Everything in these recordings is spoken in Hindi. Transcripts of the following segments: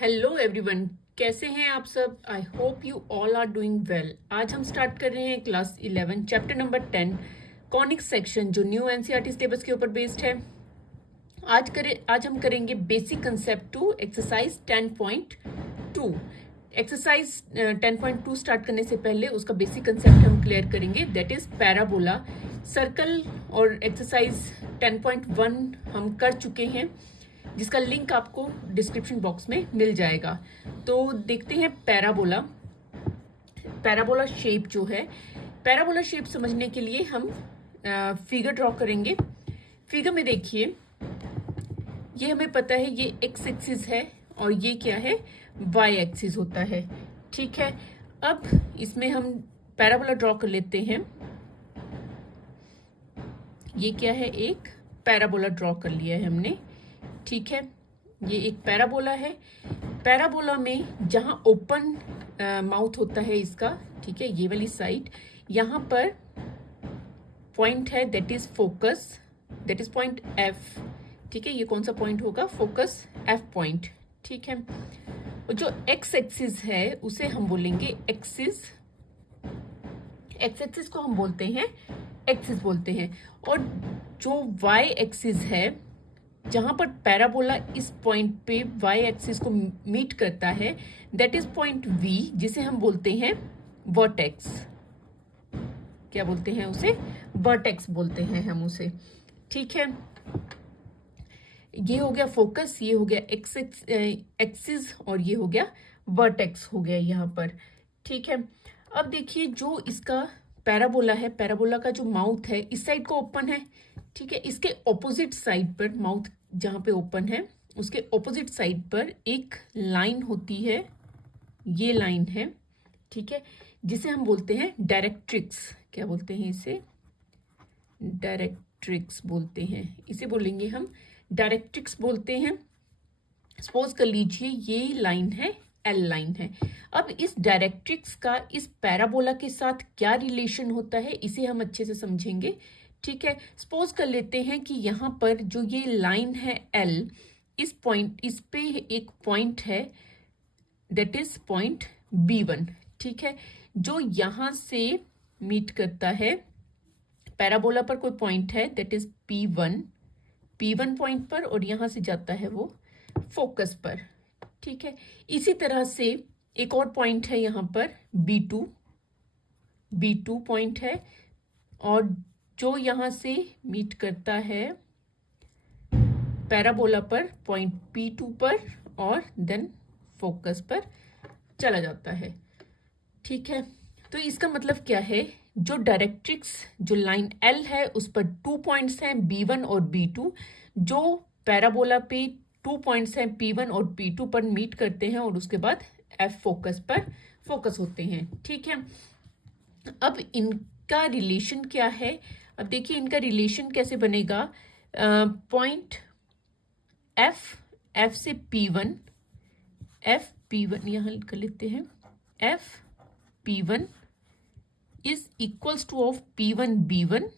हेलो एवरीवन, कैसे हैं आप सब। I hope you all are doing well. आज हम स्टार्ट कर रहे हैं class 11 chapter number 10 conic section, जो न्यू एनसीईआरटी सिलेबस के ऊपर बेस्ड है। आज हम करेंगे basic concept to exercise 10.2। Exercise 10.2 start करने से पहले उसका बेसिक कंसेप्ट हम क्लियर करेंगे, दैट इज पैराबोला। सर्कल और एक्सरसाइज 10.1 हम कर चुके हैं, जिसका लिंक आपको डिस्क्रिप्शन बॉक्स में मिल जाएगा। तो देखते हैं पैराबोला। पैराबोला शेप जो है, पैराबोला शेप समझने के लिए हम फिगर ड्रॉ करेंगे। फिगर में देखिए, ये हमें पता है ये एक्स एक्सिस है और ये क्या है, वाई एक्सिस होता है। ठीक है, अब इसमें हम पैराबोला ड्रॉ कर लेते हैं। ये क्या है, एक पैराबोला ड्रॉ कर लिया है हमने। ठीक है, ये एक पैराबोला है। पैराबोला में जहां ओपन माउथ होता है इसका, ठीक है, ये वाली साइड, यहाँ पर पॉइंट है, that is focus, that is point F. ठीक है, ये कौन सा पॉइंट होगा, फोकस एफ पॉइंट। ठीक है, और जो एक्स एक्सिस है उसे हम बोलेंगे एक्सिस। एक्स एक्सिस को हम बोलते हैं एक्सिस बोलते हैं। और जो वाई एक्सिस है, जहां पर पैराबोला इस पॉइंट पे वाई एक्सिस को मीट करता है, दैट इज पॉइंट वी, जिसे हम बोलते हैं वर्टेक्स। क्या बोलते हैं उसे, वर्टेक्स बोलते हैं हम उसे। ठीक है, ये हो गया फोकस, ये हो गया एक्सिस और ये हो गया वर्टेक्स हो गया यहाँ पर। ठीक है, अब देखिए जो इसका पैराबोला है, पैराबोला का जो माउथ है इस साइड को ओपन है। ठीक है, इसके ऑपोजिट साइड पर, माउथ जहां पे ओपन है उसके ऑपोजिट साइड पर एक लाइन होती है, ये लाइन है। ठीक है, जिसे हम बोलते हैं डायरेक्ट्रिक्स। क्या बोलते हैं इसे, डायरेक्ट्रिक्स बोलते हैं, इसे बोलेंगे हम डायरेक्ट्रिक्स बोलते हैं। सपोज कर लीजिए ये लाइन है, एल लाइन है। अब इस डायरेक्ट्रिक्स का इस पैराबोला के साथ क्या रिलेशन होता है, इसे हम अच्छे से समझेंगे। ठीक है, सपोज कर लेते हैं कि यहाँ पर जो ये लाइन है एल, इस पॉइंट, इस पे एक पॉइंट है, दैट इज पॉइंट B1। ठीक है, जो यहाँ से मीट करता है, पैराबोला पर कोई पॉइंट है, दैट इज P1 पॉइंट पर, और यहाँ से जाता है वो फोकस पर। ठीक है, इसी तरह से एक और पॉइंट है यहाँ पर B2 पॉइंट है, और जो यहाँ से मीट करता है पैराबोला पर पॉइंट P2 पर, और देन फोकस पर चला जाता है। ठीक है, तो इसका मतलब क्या है, जो डायरेक्ट्रिक्स, जो लाइन L है उस पर 2 पॉइंट्स हैं, B1 और B2। जो पैराबोला पे 2 पॉइंट्स हैं, P1 और P2 पर मीट करते हैं, और उसके बाद F फोकस पर फोकस होते हैं। ठीक है, अब इनका रिलेशन क्या है, अब देखिए इनका रिलेशन कैसे बनेगा। पॉइंट एफ से P1, एफ P1 यहाँ कर लेते हैं, F P1 is equals two of P1 B1,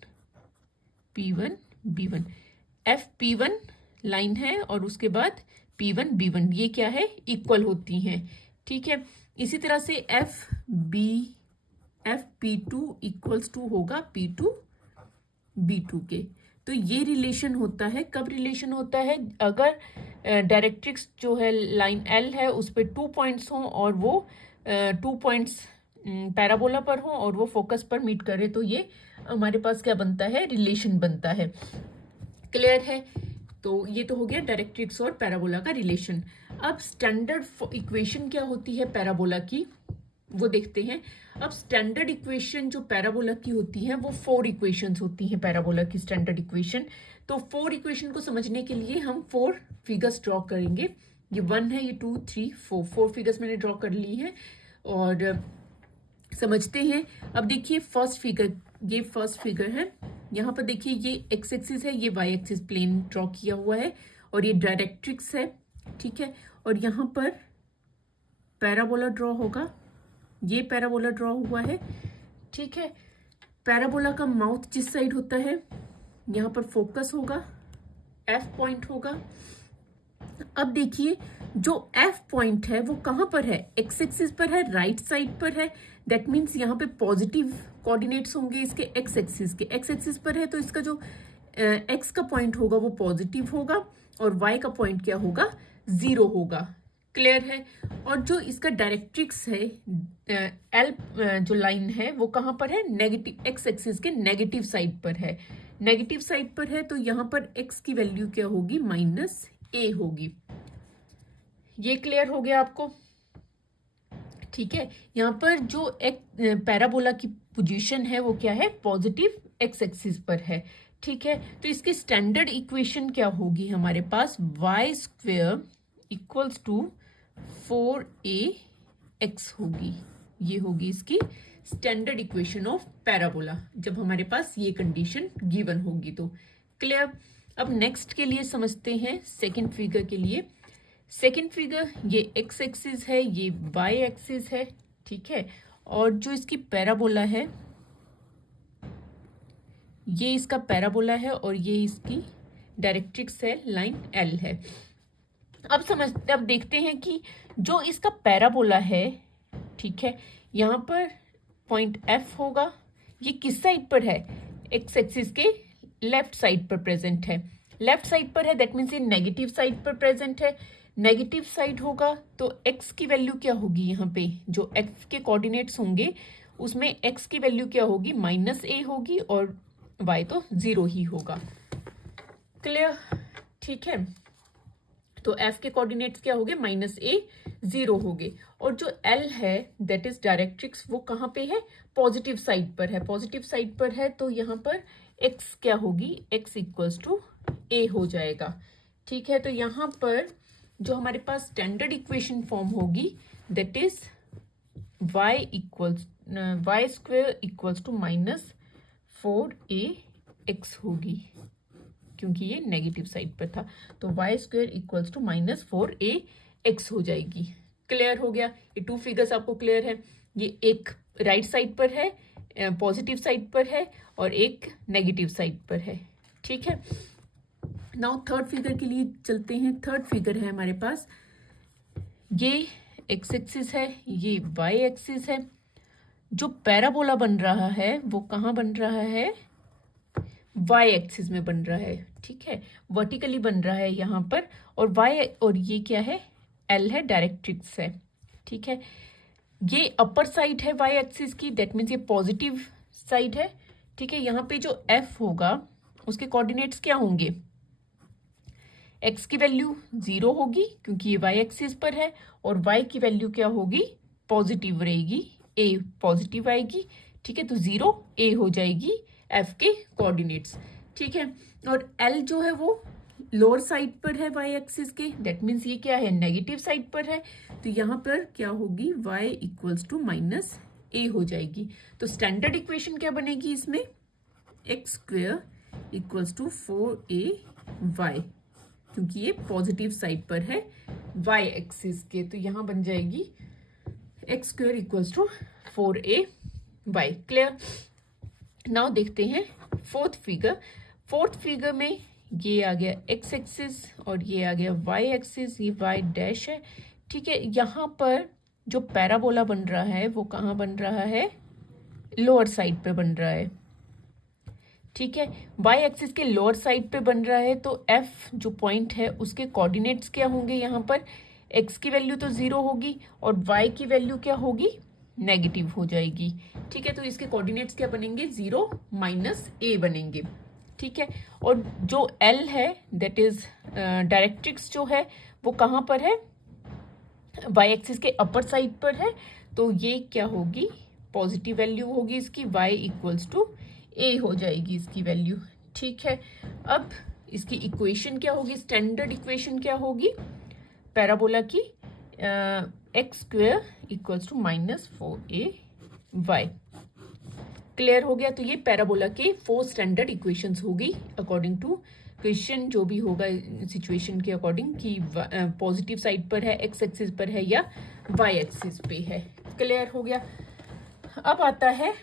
F P1 line है, और उसके बाद P1 B1, ये क्या है, इक्वल होती हैं। ठीक है, इसी तरह से एफ P2 इक्वल्स टू होगा P2 B2 के। तो ये रिलेशन होता है, कब रिलेशन होता है, अगर डायरेक्ट्रिक्स जो है लाइन L है उस पर 2 पॉइंट्स हों, और वो 2 पॉइंट्स पैराबोला पर हो, और वो फोकस पर मीट करे, तो ये हमारे पास क्या बनता है, रिलेशन बनता है। क्लियर है, तो ये तो हो गया डायरेक्ट्रिक्स और पैराबोला का रिलेशन। अब स्टैंडर्ड इक्वेशन क्या होती है पैराबोला की, वो देखते हैं। अब स्टैंडर्ड इक्वेशन जो पैराबोला की होती है वो 4 इक्वेशंस होती हैं पैराबोला की स्टैंडर्ड इक्वेशन। तो 4 इक्वेशन को समझने के लिए हम 4 फिगर्स ड्रॉ करेंगे। ये 1 है, ये 2, 3, 4 फिगर्स मैंने ड्रॉ कर ली हैं, और समझते हैं। अब देखिए फर्स्ट फिगर, ये फर्स्ट फिगर है। यहाँ पर देखिए ये एक्स एक्सिस है, ये वाई एक्सिस प्लेन ड्रॉ किया हुआ है, और ये डायरेक्ट्रिक्स है। ठीक है, और यहाँ पर पैराबोला ड्रॉ होगा, ये पैराबोला ड्रॉ हुआ है। ठीक है, पैराबोला का माउथ जिस साइड होता है, यहाँ पर फोकस होगा, एफ पॉइंट होगा। अब देखिए जो एफ पॉइंट है वो कहाँ पर है, एक्स एक्सिस पर है, राइट साइड पर है। दैट मीन्स यहाँ पे पॉजिटिव कोऑर्डिनेट्स होंगे इसके एक्स एक्सिस के। एक्स एक्सिस पर है तो इसका जो एक्स का पॉइंट होगा वो पॉजिटिव होगा और वाई का पॉइंट क्या होगा, 0 होगा। क्लियर है। और जो इसका डायरेक्ट्रिक्स है एल जो लाइन है वो कहाँ पर है, नेगेटिव एक्स एक्सिस के नेगेटिव साइड पर है। नेगेटिव साइड पर है तो यहाँ पर एक्स की वैल्यू क्या होगी, -a होगी। ये क्लियर हो गया आपको। ठीक है, यहाँ पर जो एक पैराबोला की पोजीशन है वो क्या है, पॉजिटिव एक्स एक्सिस पर है। ठीक है, तो इसकी स्टैंडर्ड इक्वेशन क्या होगी हमारे पास, y² इक्वल्स टू 4ax होगी। ये होगी इसकी स्टैंडर्ड इक्वेशन ऑफ पैराबोला जब हमारे पास ये कंडीशन गिवन होगी तो। क्लियर। अब नेक्स्ट के लिए समझते हैं सेकंड फिगर के लिए। सेकंड फिगर, ये एक्स एक्सिस है, ये वाई एक्सिस है। ठीक है, और जो इसकी पैराबोला है, ये इसका पैराबोला है और ये इसकी डायरेक्ट्रिक्स है, लाइन एल है। अब देखते हैं कि जो इसका पैराबोला है, ठीक है, यहाँ पर पॉइंट एफ होगा। ये किस साइड पर है, एक्स एक्सिस के लेफ्ट साइड पर प्रेजेंट है। लेफ्ट साइड पर है दैट मीन्स ये नेगेटिव साइड पर प्रेजेंट है। नेगेटिव साइड होगा तो x की वैल्यू क्या होगी, यहाँ पे जो x के कोऑर्डिनेट्स होंगे उसमें x की वैल्यू क्या होगी, -a होगी और y तो 0 ही होगा। क्लियर। ठीक है, तो f के कोऑर्डिनेट्स क्या होंगे, -a 0 होंगे। और जो l है दैट इज डायरेक्ट्रिक्स, वो कहाँ पे है, पॉजिटिव साइड पर है। पॉजिटिव साइड पर है तो यहाँ पर x क्या होगी, x इक्वल्स टू a हो जाएगा। ठीक है, तो यहाँ पर जो हमारे पास स्टैंडर्ड इक्वेशन फॉर्म होगी that is y² equals to -4ax होगी, क्योंकि ये नेगेटिव साइड पर था तो y² इक्वल्स टू -4ax हो जाएगी। क्लियर हो गया। ये 2 फिगर्स आपको क्लियर है। ये एक राइट साइड पर है, पॉजिटिव साइड पर है और एक नेगेटिव साइड पर है। ठीक है, नाउ थर्ड फिगर के लिए चलते हैं। थर्ड फिगर है हमारे पास, ये एक्स एक्सिस है, ये वाई एक्सिस है। जो पैराबोला बन रहा है वो कहाँ बन रहा है, वाई एक्सिस में बन रहा है। ठीक है, वर्टिकली बन रहा है यहाँ पर। और वाई, और ये क्या है, एल है, डायरेक्ट्रिक्स है। ठीक है, ये अपर साइड है वाई एक्सिस की, दैट मीन्स ये पॉजिटिव साइड है। ठीक है, यहाँ पे जो एफ होगा उसके कोऑर्डिनेट्स क्या होंगे, x की वैल्यू 0 होगी क्योंकि ये y एक्सिस पर है, और y की वैल्यू क्या होगी, पॉजिटिव रहेगी, a पॉजिटिव आएगी। ठीक है, तो 0 a हो जाएगी f के कोऑर्डिनेट्स। ठीक है, और l जो है वो लोअर साइड पर है y एक्सिस के, दैट मीन्स ये क्या है, नेगेटिव साइड पर है। तो यहाँ पर क्या होगी, y इक्वल्स टू -a हो जाएगी। तो स्टैंडर्ड इक्वेशन क्या बनेगी इसमें, x² इक्वल्स टू 4ay, क्योंकि ये पॉजिटिव साइड पर है y एक्सिस के। तो यहाँ बन जाएगी x² equals to 4ay। Clear. Now देखते हैं फोर्थ फिगर। फोर्थ फिगर में ये आ गया x एक्सिस और ये आ गया y एक्सिस, ये y डैश है। ठीक है, यहाँ पर जो पैराबोला बन रहा है वो कहाँ बन रहा है, लोअर साइड पे बन रहा है। ठीक है, y एक्सिस के लोअर साइड पे बन रहा है तो f जो पॉइंट है उसके कोऑर्डिनेट्स क्या होंगे, यहाँ पर x की वैल्यू तो 0 होगी और y की वैल्यू क्या होगी, नेगेटिव हो जाएगी। ठीक है, तो इसके कोऑर्डिनेट्स क्या बनेंगे, 0 -a बनेंगे। ठीक है, और जो l है दैट इज डायरेक्ट्रिक्स जो है वो कहाँ पर है, y एक्सिस के अपर साइड पर है। तो ये क्या होगी, पॉजिटिव वैल्यू होगी इसकी, y इक्वल्स टू a हो जाएगी इसकी वैल्यू। ठीक है, अब इसकी इक्वेशन क्या होगी, स्टैंडर्ड इक्वेशन क्या होगी पैराबोला की, x² equals to -4ay। Clear हो गया। तो ये पैराबोला के 4 स्टैंडर्ड इक्वेशंस होगी अकॉर्डिंग टू क्वेश्चन, जो भी होगा सिचुएशन के अकॉर्डिंग कि पॉजिटिव साइड पर है, एक्स एक्सिस पर है या वाई एक्सिस पे है। क्लियर हो गया। अब आता है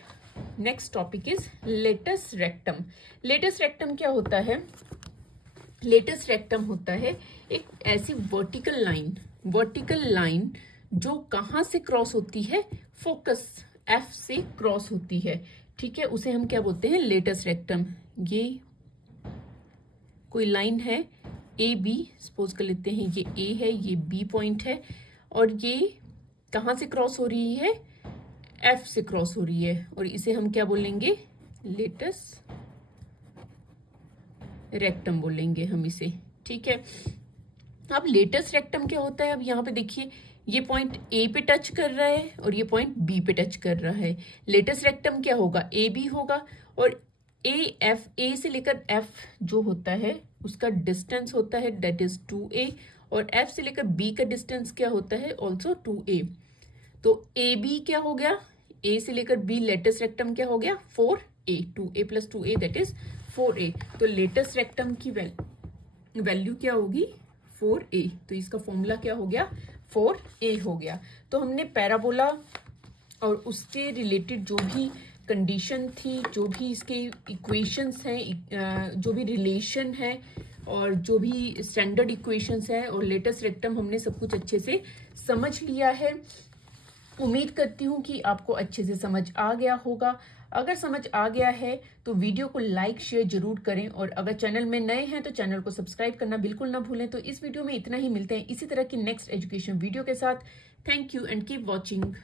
next topic is latus rectum. Latus rectum क्या होता है, लेटस रेक्टम होता है एक ऐसी वर्टिकल लाइन वर्टिकल लाइन जो कहाँ से क्रॉस होती है, फोकस एफ से क्रॉस होती है, ठीक है, उसे हम क्या बोलते हैं, लेटस रेक्टम। ये कोई लाइन है ए बी, सपोज कर लेते हैं ये ए है, ये बी पॉइंट है, और ये कहाँ से क्रॉस हो रही है, एफ से क्रॉस हो रही है, और इसे हम क्या बोलेंगे, लेटस रेक्टम बोलेंगे हम इसे, ठीक है। अब लेटस रेक्टम क्या होता है, अब यहाँ पे देखिए ये पॉइंट ए पे टच कर रहा है और ये पॉइंट बी पे टच कर रहा है। लेटस रेक्टम क्या होगा, ए बी होगा, और ए से लेकर एफ जो होता है उसका डिस्टेंस होता है दैट इज 2a, और एफ से लेकर बी का डिस्टेंस क्या होता है, ऑल्सो 2a। तो ए बी क्या हो गया, ए से लेकर बी लेटस रेक्टम क्या हो गया, 4a, 2a plus 2a that is 4a। तो लेटस रेक्टम की वैल्यू क्या होगी, 4a। तो इसका फॉर्मूला क्या हो गया, 4a हो गया। तो हमने पैराबोला और उसके रिलेटेड जो भी कंडीशन थी, जो भी इसके इक्वेशंस हैं, जो भी रिलेशन है, और जो भी स्टैंडर्ड इक्वेशंस है और लेटेस्ट रेक्टम, हमने सब कुछ अच्छे से समझ लिया है। उम्मीद करती हूँ कि आपको अच्छे से समझ आ गया होगा। अगर समझ आ गया है तो वीडियो को लाइक शेयर जरूर करें, और अगर चैनल में नए हैं तो चैनल को सब्सक्राइब करना बिल्कुल ना भूलें। तो इस वीडियो में इतना ही, मिलते हैं इसी तरह की नेक्स्ट एजुकेशन वीडियो के साथ। Thank you and keep watching.